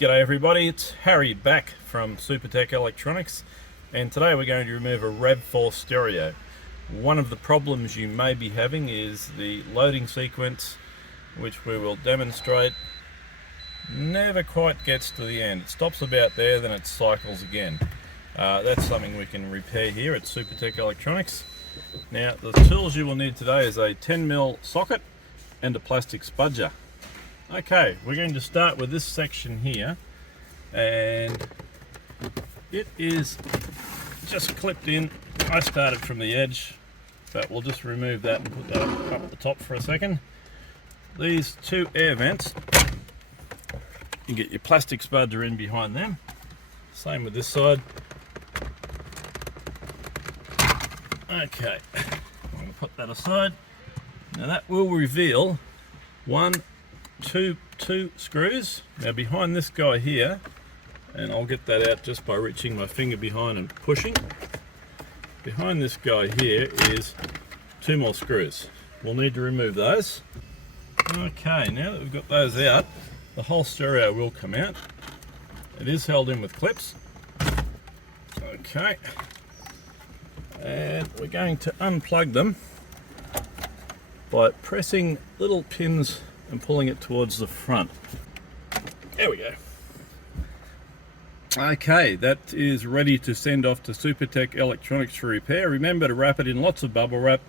G'day everybody, it's Harry back from Supertech Electronics, and today we're going to remove a RAV4 Stereo. One of the problems you may be having is the loading sequence, which we will demonstrate, never quite gets to the end. It stops about there, then it cycles again. That's something we can repair here at Supertech Electronics. Now, the tools you will need today is a 10mm socket and a plastic spudger. Okay, we're going to start with this section here, and it is just clipped in. I started from the edge, but we'll just remove that and put that up the top for a second. These two air vents, you get your plastic spudger in behind them. Same with this side. Okay, I'm going to put that aside. Now that will reveal two screws. Now behind this guy here, and I'll get that out just by reaching my finger behind and pushing. Behind this guy here is two more screws. We'll need to remove those. Okay, now that we've got those out, the whole stereo will come out. It is held in with clips. Okay, and we're going to unplug them by pressing little pins and pulling it towards the front. There we go. Okay, that is ready to send off to Supertech Electronics for repair. Remember to wrap it in lots of bubble wrap